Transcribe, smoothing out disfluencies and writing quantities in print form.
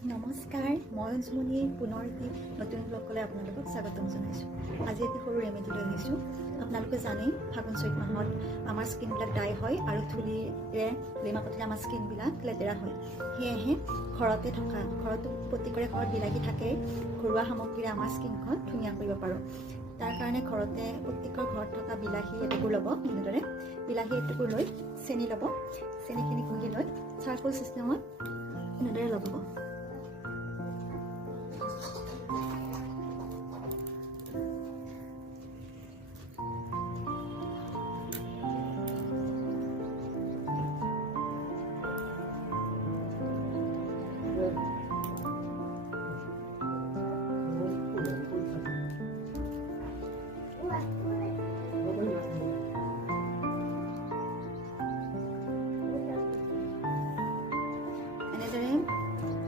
নমস্কাৰ, মই অঞ্জুমণি পুনৰ এটি নতুন ব্লগলৈ আপোনালোকক স্বাগতম জনাইছোঁ। আজি এটি সৰু ৰেমেডি লৈ আহিছোঁ। আপোনালোকে জানেই ফাগুন চৈত মাহত আমাৰ স্কিনবিলাক ড্ৰাই হয় আৰু ধূলিৰে লিমা পাতিলে আমাৰ স্কিনবিলাক লেতেৰা হয়। সেয়েহে ঘৰতো প্ৰত্যেকৰে ঘৰত বিলাহী থাকে। ঘৰুৱা সামগ্ৰীৰে আমাৰ স্কিনখন ধুনীয়া কৰিব পাৰোঁ। তাৰ কাৰণে ঘৰতে প্ৰত্যেকৰ ঘৰত থকা বিলাহী এটুকুৰ ল'ব। এনেদৰে বিলাহী এটুকুৰ লৈ চেনি ল'ব। চেনিখিনি ঘঁহি লৈ চাৰ্কল ছিষ্টেমত এনেদৰে লগাব।